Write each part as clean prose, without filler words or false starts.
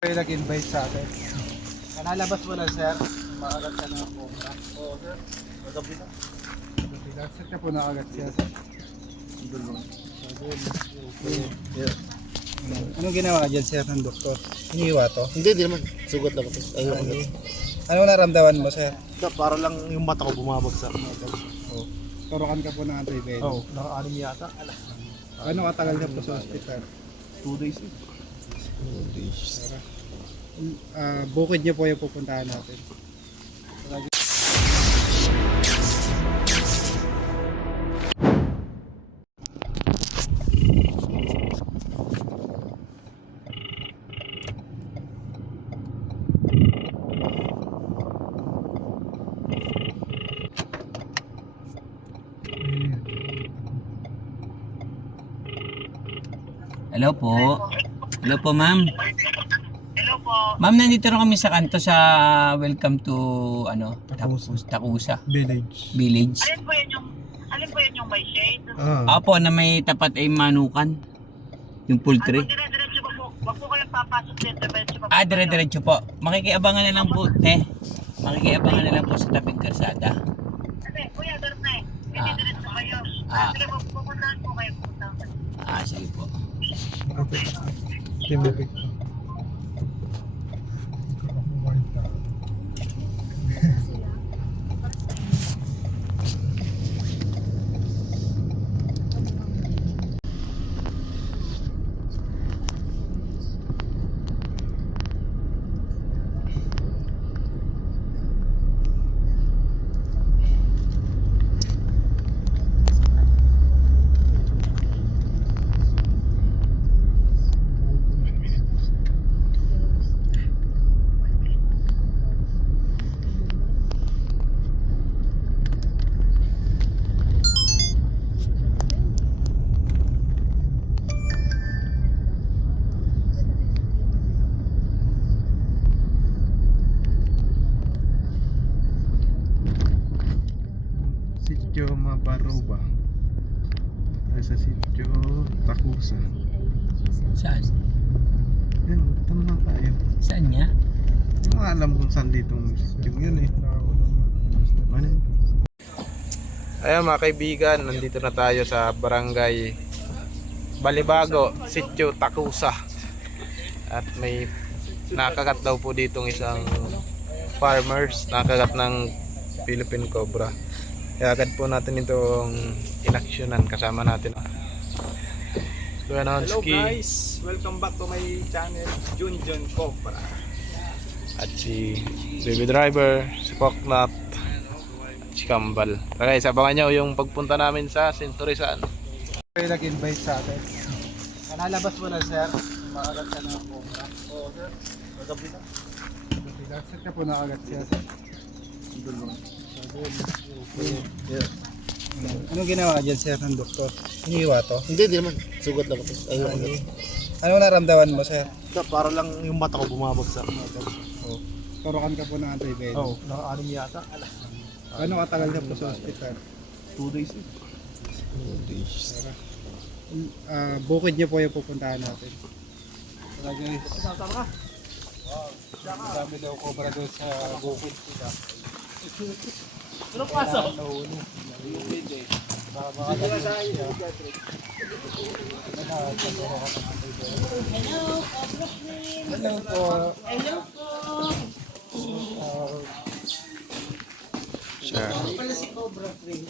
Kayo nag-invite sa atin. Kanalabas mo lang, sir. Makagat ka ng cobra. Oo, sir. Magabi na. Sir ka po nakagat siya, sir. Dulo. Yeah. Anong ginawa dyan, sir, ng doktor? Hiniwa to? Hindi naman. Sugat lang ito. Ayaw ko agad. Anong naramdaman mo, sir? Para lang yung mata ko bumabagsak. Oh. Turukan ka po ng anti-venom. Oo, naka-anim yata. Ano katagal ka po sa hospital? 2 days eh. Bukid niyo po yung pupuntahan natin. Hello po. Hello po, ma'am. Hello po. Ma'am, nandito na kami sa kanto sa welcome to Takusa Village. Alin po yan yung may shade? Apo, na may tapat ay manukan. Yung poultry. Dire-diretso ba po? Wag po kayong papasok din. Diretso pa po. Dire-diretso po. Makikiabangan na lang po, Makikiabangan na lang po sa tabing kalsada. Kasi, kuya, ganun na eh. Ah. Diretso kayo. Ah. Sige, pupuntahan po kayo. Sige po. Sitio Mabaroba. Sa Sitio Takusa. Saan? Yan, tama tayo. Saan niya? Hindi mo alam kung saan dito yung yun eh. Ano yun? Ayan mga kaibigan, nandito na tayo sa barangay Balibago, Sitio Takusa. At may nakagat daw po ditong isang farmers, nakagat ng Philippine Cobra. Kaya agad po natin itong inaksyonan, kasama natin. Hello guys! Welcome back to my channel, Junjun Cobra. At si Baby Driver, si Poknat, at si Kambal. Okay, sabangan nyo yung pagpunta namin sa Sinturisan. Kayo nag-invite sa atin. Kanalabas mo lang, sir. Makagat ka ng cobra. Oo, sir. Magabi na. Sir ka po nakagat siya, sir. Dulo. Yeah. Anong ginawa dyan, sir, ng doktor? Hiniwa to? Hindi naman. Sugat lang ito. Ayaw ko agad. Anong naramdaman mo, sir? Para lang yung mata ko bumabagsak. Oh. Turukan ka po ng anti-venom. Oo, naka-anim yata. Ano katagal ka po sa hospital? 2 days eh. Bukid niyo po yung pupuntahan natin. Tara guys. Sama ka. Dami daw cobra doon sa bukid. Ano pasok? Hello po. Hello po. Siya. Pala si Cobra Queen.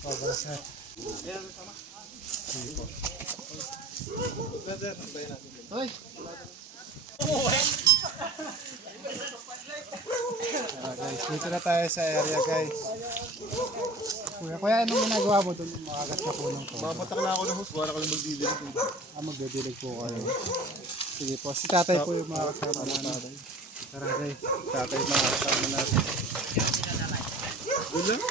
Cobra, sir. Hoy! Guys, dito na tayo sa area, guys. Kuya, anong ginagawa mo doon makagat sa punong ko? Babatak na ako ng host, wala ka lang magdidilig. Magdidilig po kayo. Sige po, si tatay po yung mga kasama natin. Tara, Ray. Tatay yung mga kasama natin. Doon lang?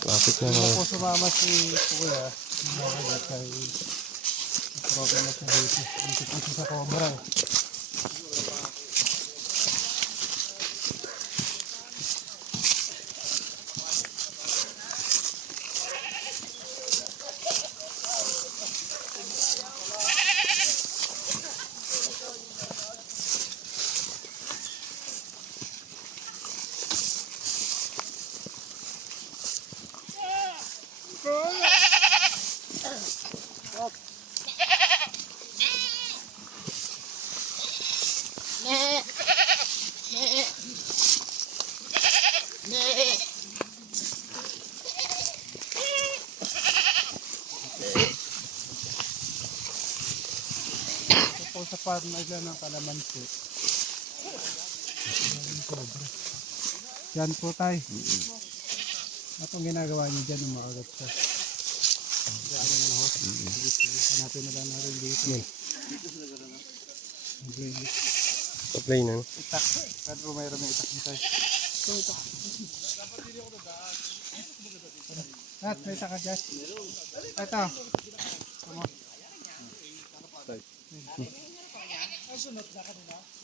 Traffic na Hindi mga. po sumama si Kuya. Makagat sa problema sa dito. Dito po siya sa Cobra. Ito po sa farm na dyan ng kalamansi. Yan po tayo. Ano pong ginagawa niyo dyan ng makagat siya? Diyan na ng host. Hanapin na lang natin dito. Supply na. Itak. Kaya po mayroon ng itak nito. Ito, itak. At, may itak ka dyan. Ito. Tama.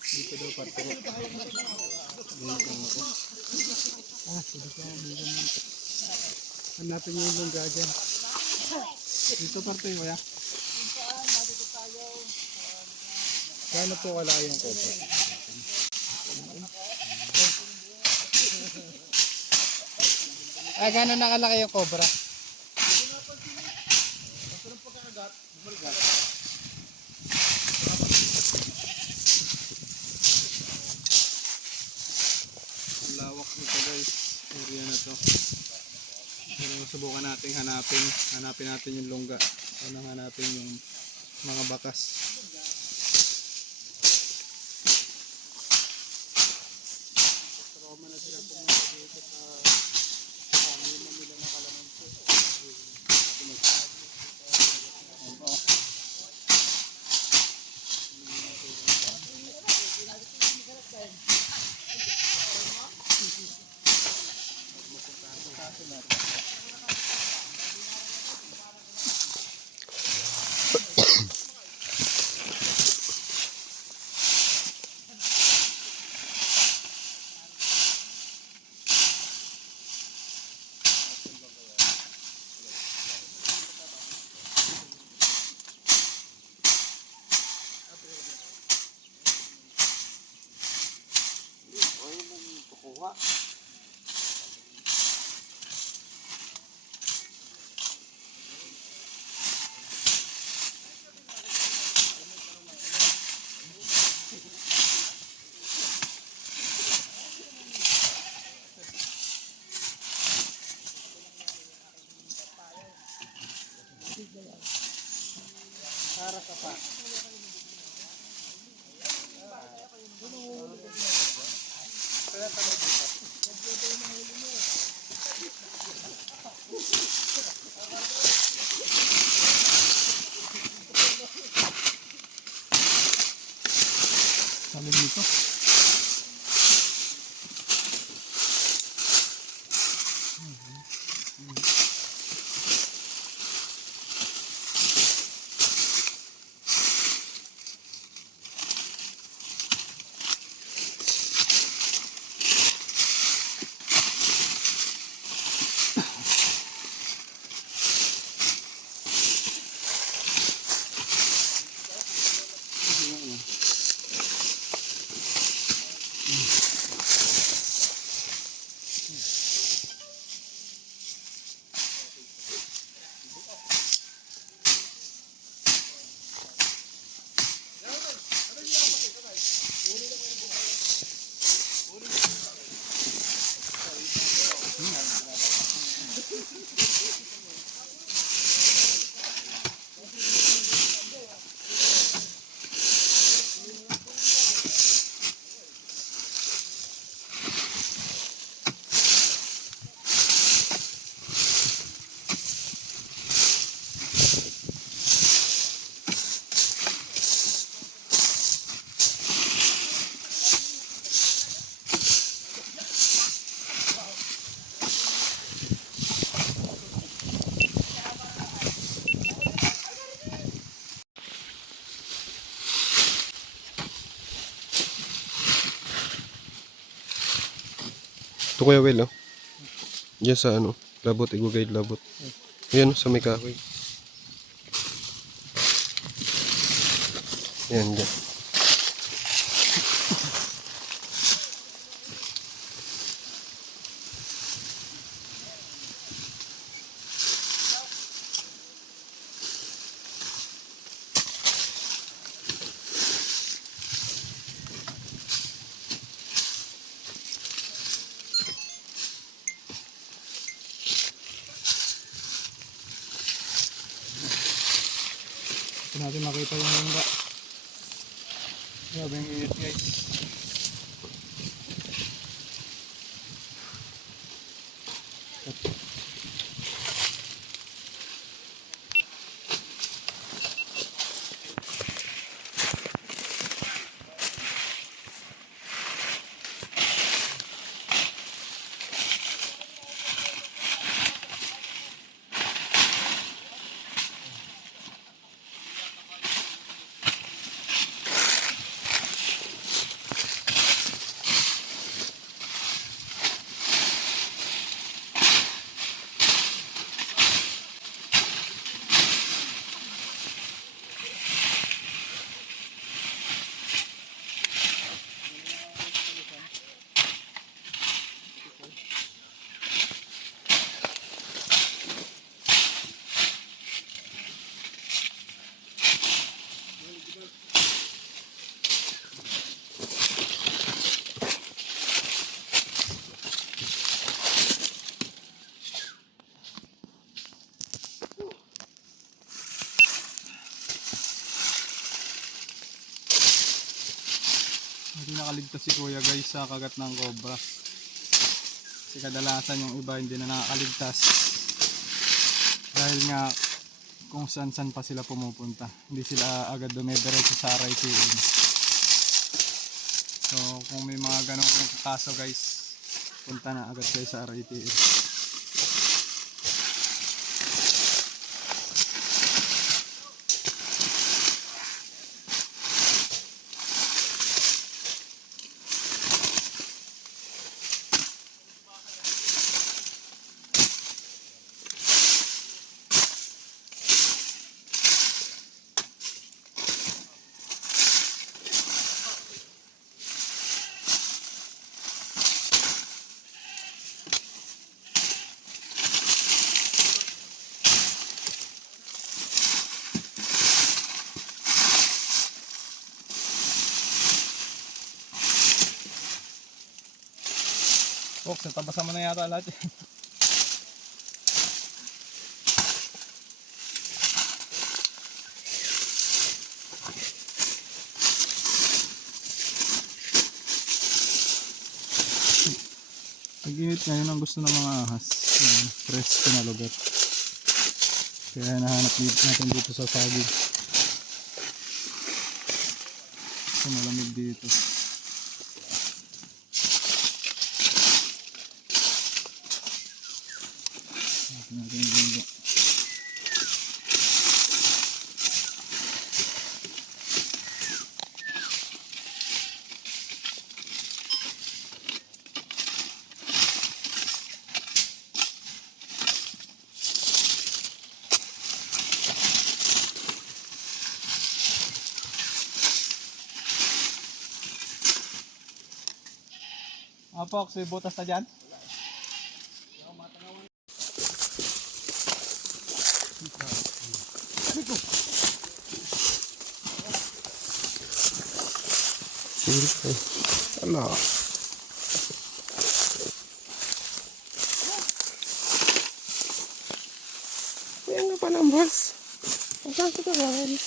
Dito daw parte ko. Dito ka. Hanapin niyo yung lungga dyan. Dito parte ko ya. Kano po wala yung kopa? Gano'n nakalaki yung cobra? Lawak nito guys, area na to. Pero subukan natin hanapin natin yung lungga. Hanapin yung mga bakas. Salim dito. Ito Kuya Will, oh. Diyan sa ano, labot, igugay labot. Yan, sa may kahoy. Yan, dyan. Ito natin makita yung lungga. Grabe yung init guys. Hindi nakaligtas si Kuya guys sa kagat ng cobra. Kasi kadalasan yung iba hindi na nakakaligtas. Dahil nga kung saan pa sila pumupunta. Hindi sila agad dumidiretso sa RITM. So kung may mga ganong kaso guys, punta na agad kayo sa RITM. Fox, natabasan mo na yata lahat eh. Pag-init ngayon ang gusto ng mga ahas. Presko na lugar. Kaya nahanap natin dito sa sagig. Kasi malamig dito. Natin dito. Apox, may butas na dyan? Ano? Yan nga pa ng boss. Ang saan ko gawin?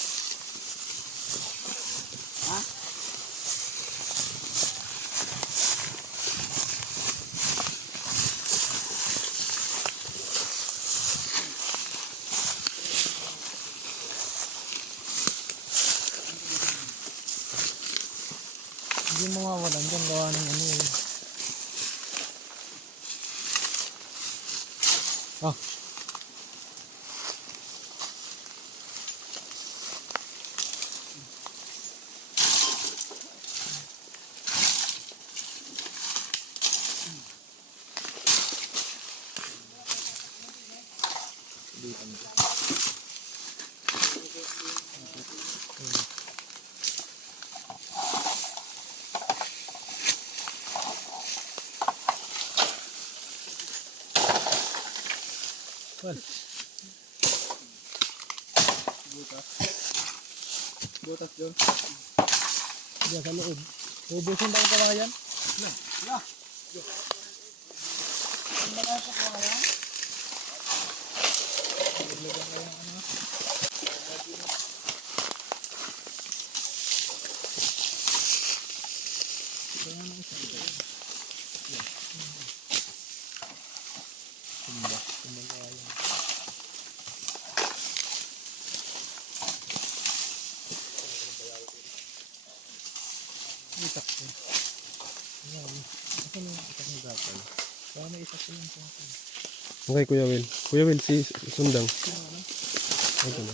Hindi mo mawalan dyan gawa ng ano eh. Ah. Butas doon. Diyan sa loob. Ubusin ba ang kawayan? Okay, Kuya Will. Kuya Will, si Sundang. Ito na.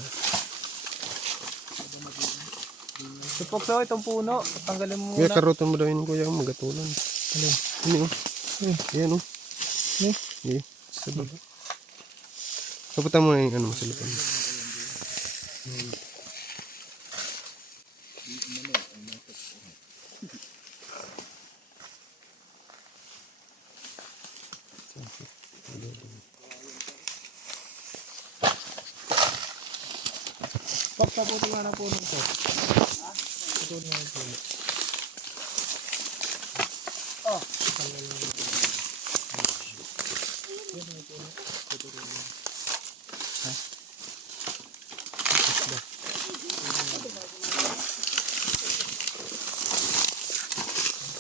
Supok daw itong puno. Tanggalin mo Kuya, muna. karotan mo daw yun, Kuya. Magatulan. Ano? Ini, oh. Ayan, oh. Ni? Iya. Sabi. Kaputan mo na yung ano, masalipan. Pagsabutin nga na puno ito. Putunin nga ng puno.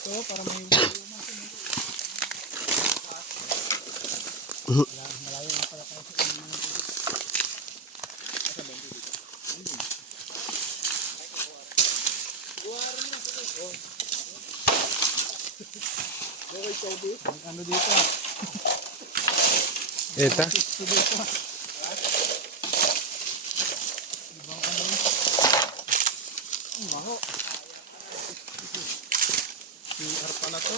Ito, para may ano dito. Eta. Baho. CR pala to.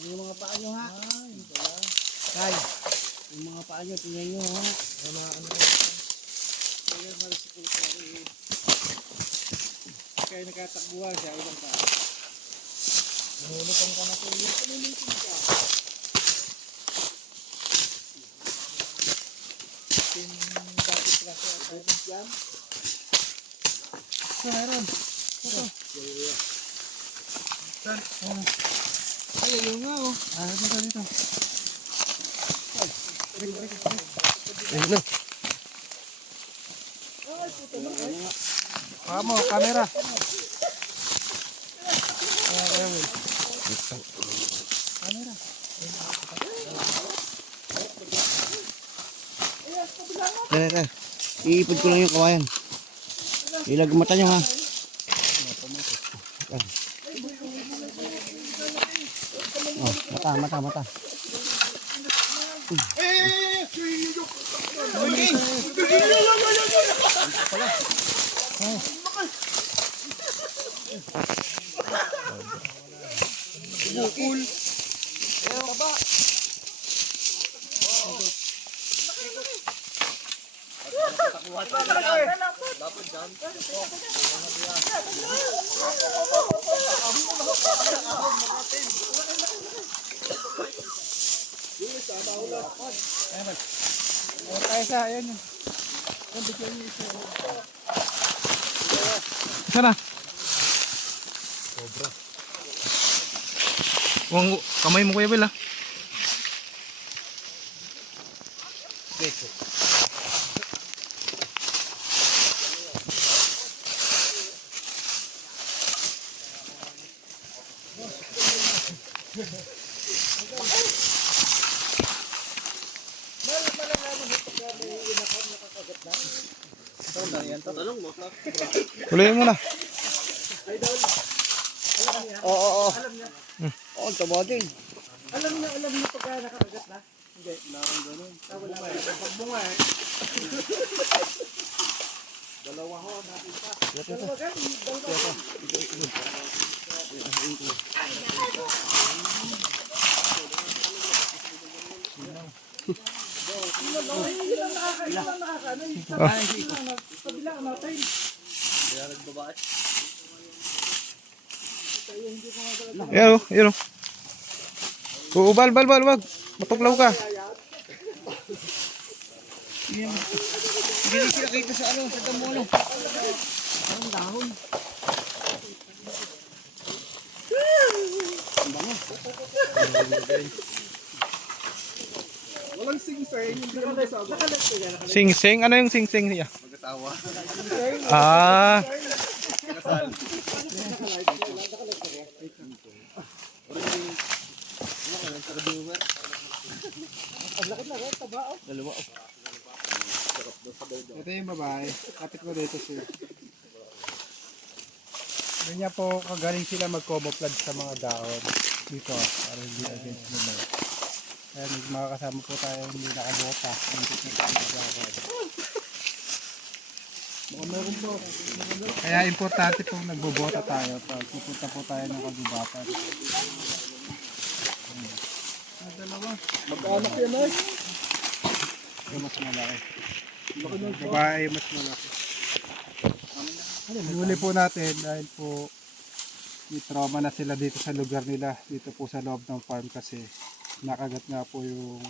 Yung mga paa nyo ha. Kay, yung mga paa nyo, tingnan nyo ha. Kaya nakatakbuhan siya, ibang pa. Nahulupan ka na po yun. Panilintin ka. Bakit kasi ako yan? Meron. Ito. Ay, ayun nga oh. Dito. Ayun na. Kamo, kamera. Tara. Iipod ko lang yung kawayan. Ilag mata nyo ha. Oh, mata. Tayo sa, ayan yun. Sana. Kamay mo, Kuya Will, ah. Tuloy mo na. Oo. Oo, tabading. Alam niya pagka nakakagat na. Hindi, wala akong ganun. Pagbunga eh. Dalawa ho, natin pa. Dalawa gan, dalawa. Ayan o, ayan o. Oo, bal. Wag. Matuklaw ka. Hindi sila kita sa ano, sa damulo. Parang dahon. Walang sing-sing, hindi ka nagsasawa. Sing-sing? Ano yung sing-sing niya? Mag-asawa. Ah. Ito yung babae. Kapit mo dito siya. Ganyan po kagaling sila mag-camouflage sa mga dahon. Dito, para hindi against nila. Kaya makakasama po tayo hindi nakabota. Kaya importante po nagbobota tayo pag pupunta po tayo ng kagubatan. Dalawa. Mag-anak yan ay. Yung mas malaki. Babae mas malaki. Huli po natin dahil po may trauma na sila dito sa lugar nila. Dito po sa loob ng farm kasi nakagat nga po yung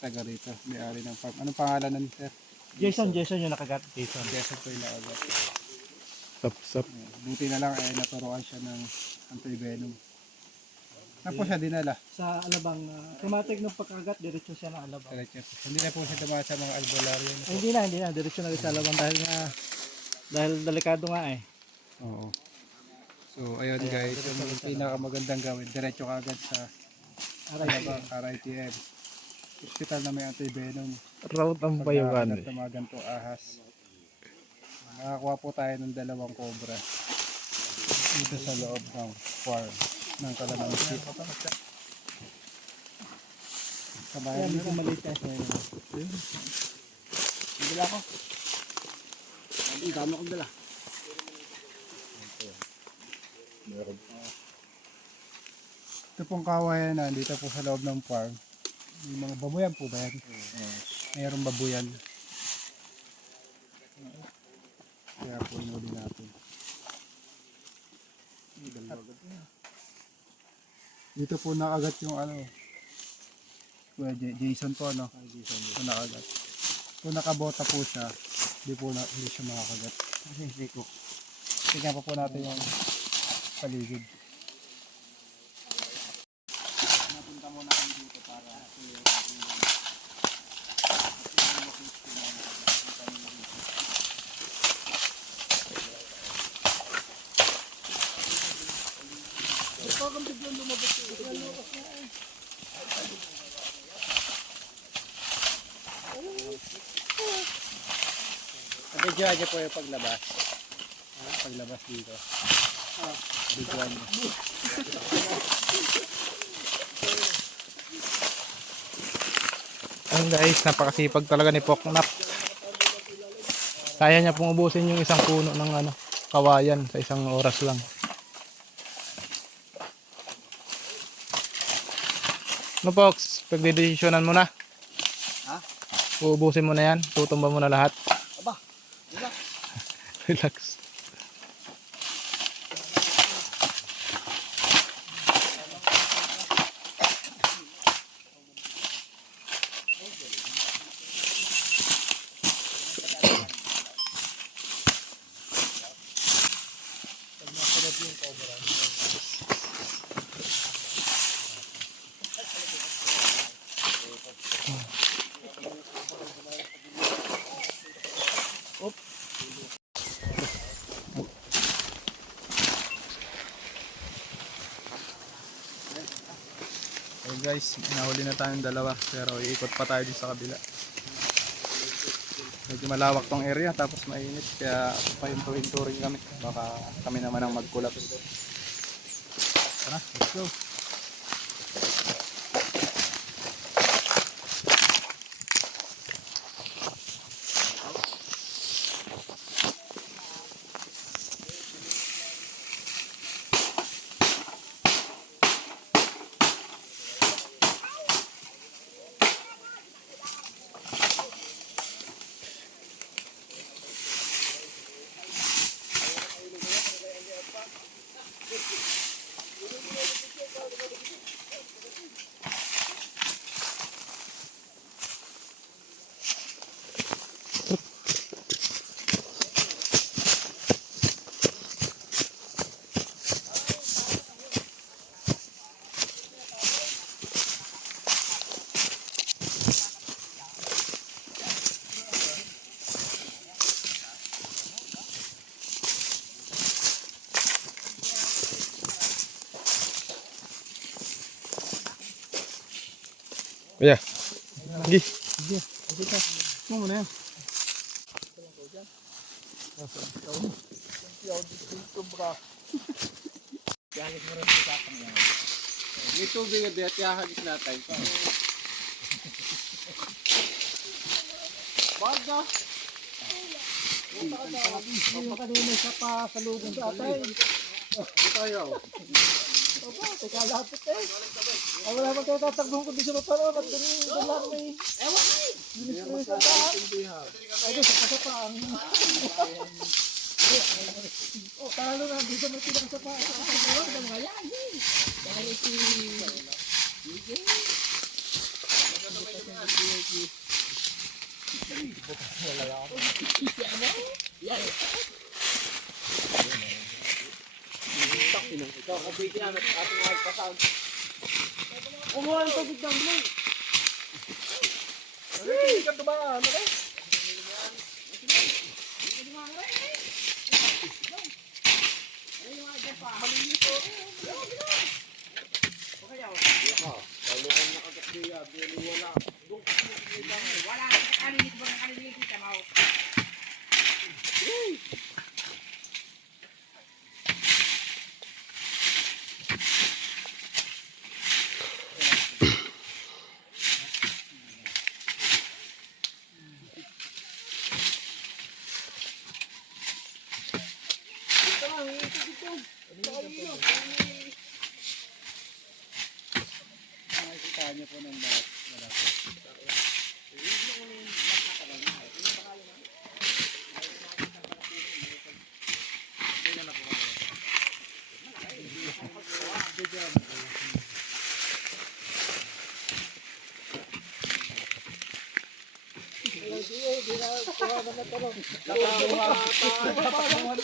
taga rito. May-ari ng farm. Anong pangalan nun, sir? Jason yung nakagat. Jason. Jason po yung nakagat. Sap. Buti na lang naturoan siya ng anti-venom. Na po siya dinala. Sa alabang, automatic ng pagkagat, diretso siya na alabang. Hindi na po siya dumaan sa mga albularyo. Ay, hindi na, diretso na rin sa alabang dahil delikado nga eh. Oo. So, ayun guys, yung pinakamagandang gawin, diretso ka agad sa RITM. Hospital na may anti-venom. Route ang pa yung ano eh. Pag mga ganito ahas. Nakakuha po tayo ng 2 cobra dito sa loob ng farm ng Calamansi. Kabayan Ayan, nila. medyo maliit na siya. Dala ko. Ang dami akong dala. Ito pong kawayan na dito po sa loob ng farm. May mga babuyan po ba yan? Mayroong babuyan. Kaya po inuli natin. Dito po nakagat yung Kuya Jason po Jason po nakagat. Kung nakabota po siya, hindi siya makakagat. Kasi ko. Tingnan pa po natin yung paligid. Napunta muna kami dito para video aja po yung paglabas. Paglabas dito. Video niyo. Ayun guys, napakasipag talaga ni Poknap. Kaya niya pong ubusin yung isang puno ng kawayan sa isang oras lang. No Pox, pagdedesisyonan mo na. Ha? Uubusin mo na yan, tutumba mo na lahat. Aba, relax. Relax. So guys, nahuli na tayong 2 pero iikot pa tayo din sa kabila. Medyo malawak tong area tapos mainit kaya pahinturin kami. Baka kami naman ang mag-collapse. Tara, let's go. Kuya. Sige. Mo muna yan. May tubig at yahagis natin. Baga. Yung kanina siya pa sa lubong sa atin. Tayo. Opo, teka lapit eh. Ay, wala man tayo tatakbong kundi sa maparoon at doon lang may... Ewan na eh! Binis sa tahan. Ay, doon sa kasapaan. Oh, talo na, dito may pinakasapaan. Umuha ang tubig ng blue. Hindi ka tumaan, okay?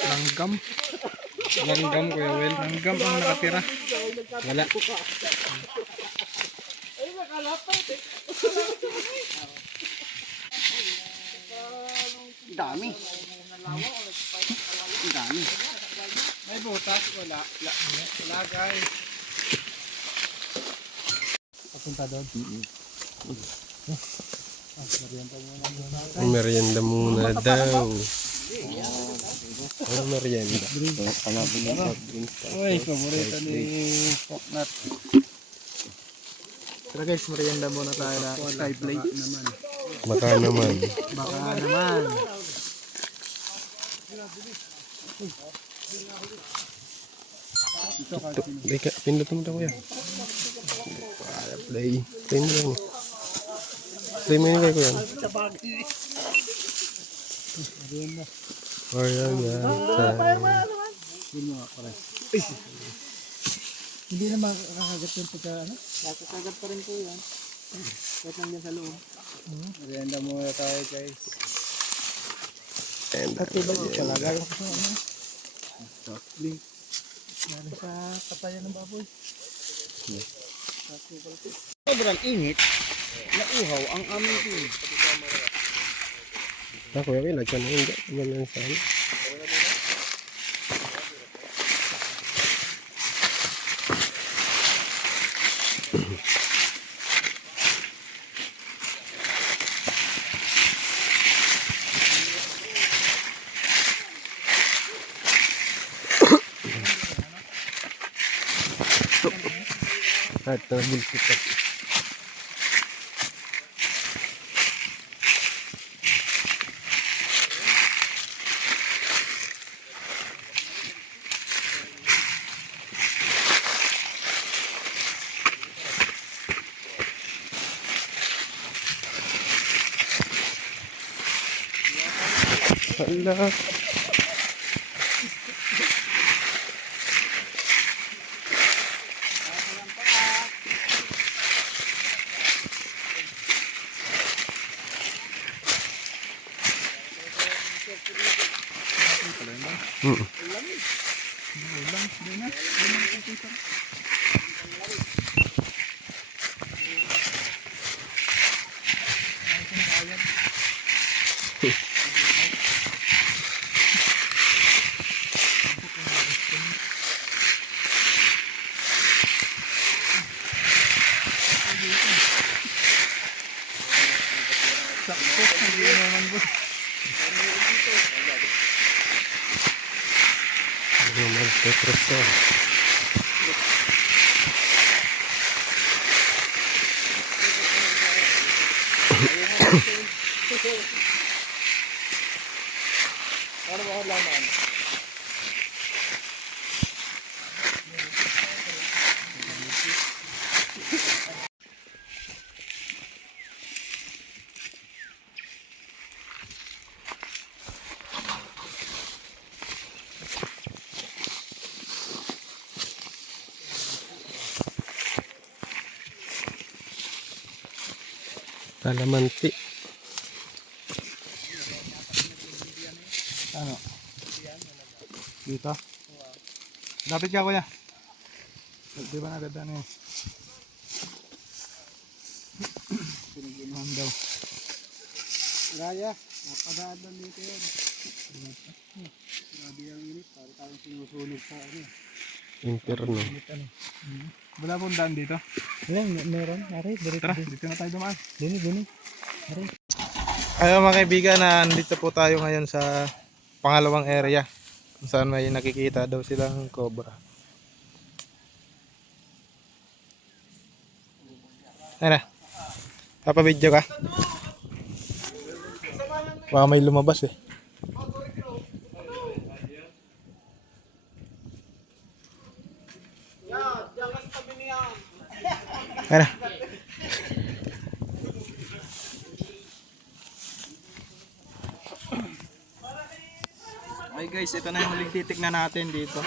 Langgam. Langgam, Kuya Will. Langgam ang nakatira. Wala. Dami. Dami. May butas. Wala. Wala guys. Papunta doon. Merienda muna daw. Ano merienda? Uy, paborito ni Poknat. Tara guys, merienda muna tayo na sky plate. Baka naman. Baka naman. Ito, pindot mo daw kuya. Play. Play mo lang. Play mo yun kayo kuya. Hindi na makakagat yung pagka ano? Makakagat pa rin po yan. Kahit nandiyan sa loob. Merienda muna tayo guys. And At iba yung talaga yung kasi ano? Link. Meron sa patayan ng baboy. Sobrang init. Nauhaw ang aming team. ako yung ilagyan mo hindi. Ganyan sa ano. At nabulsit ako. Hala. Roman Petrosa. Kalamanti. Ano? Dito? Lapit ka kuya. Di ba naganda na yun? Pinag-inuhan daw. Raya, napadaan lang dito yun. Grabe ang init, para tayong sinusunog sa ano. Inferno. Wala pong daan dito. Meron, Ari, Tara, dito na tayo dumaan. Dini. Ayun mga kaibigan, nandito po tayo ngayon sa pangalawang area kung saan may nakikita daw silang cobra. Ano? Papabidyo ka? Baka may lumabas eh. Ano? Okay guys, ito na yung huling titignan natin dito.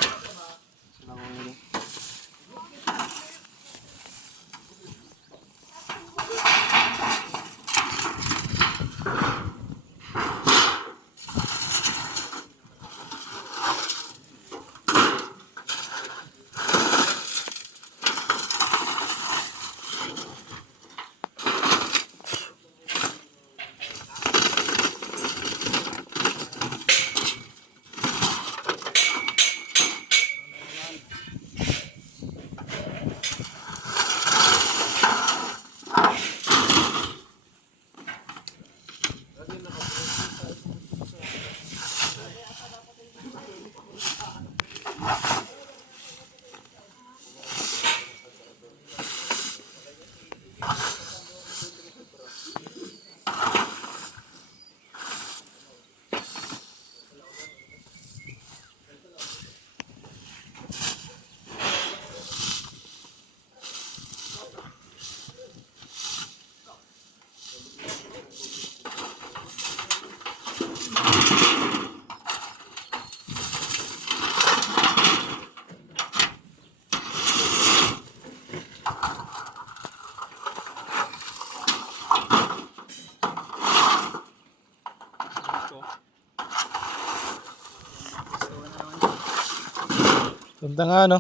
Ganda nga no.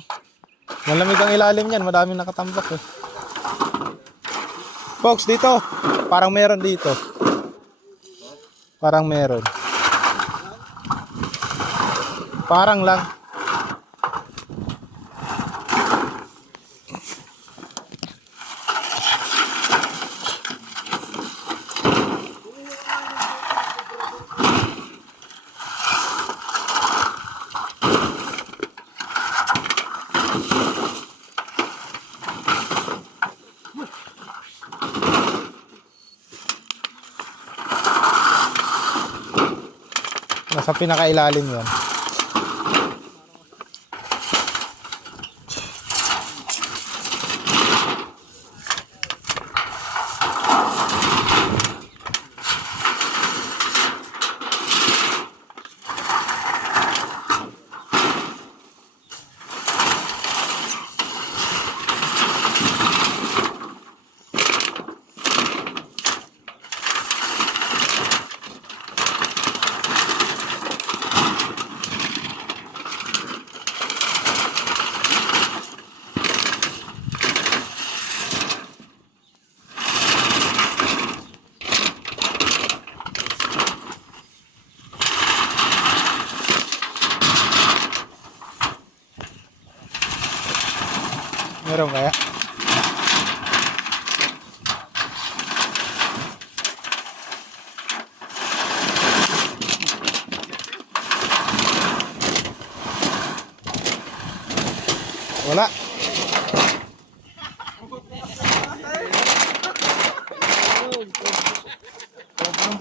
Malamig ang ilalim niyan, madaming nakatambak eh. Folks, dito. Parang meron dito. Parang meron. Parang lang. Nasa pinakailalim yun.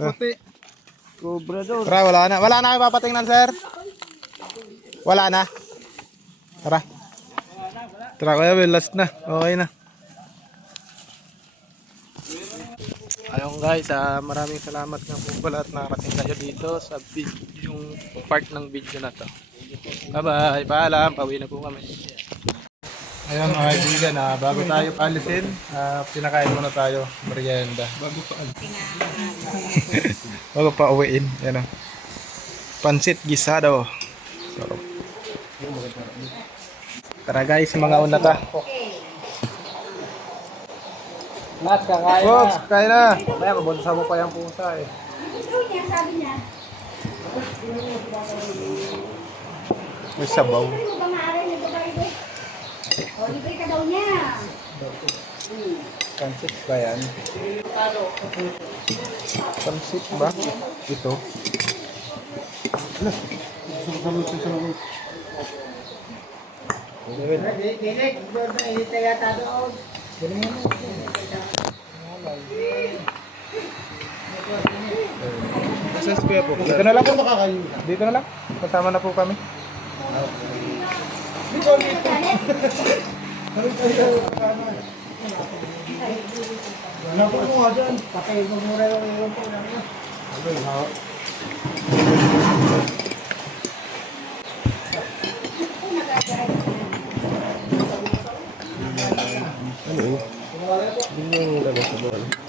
puti. Cobra daw. Tara, wala na. Wala na kayo papatingnan, sir? Wala na? Tara. Tara, Kuya Will, last na. Okay na. Ayun guys, maraming salamat nga po pala at nakarating kayo dito sa yung part ng video na to. Bye-bye, paalam, pauwi na po kami. Ayun mga kaibigan, bago tayo paalisin, pinakain muna tayo, merienda. Bago pa uwiin, yan o. Pansit gisado. Sarap. Tara guys, mga unata. Lahat kakain Folks, na. kain na. Mamaya, kabunsa mo pa yung pusa eh. May sabaw. Libre ka daw niya. Pansit ba yan? Pansit ba? Ito. Dinig, doon na init na yata doon. Dito na lang po. Dito na lang. Kasama na po kami. Patay mo mura yung po lang. Ano yun? Hindi yung labas sa buwan.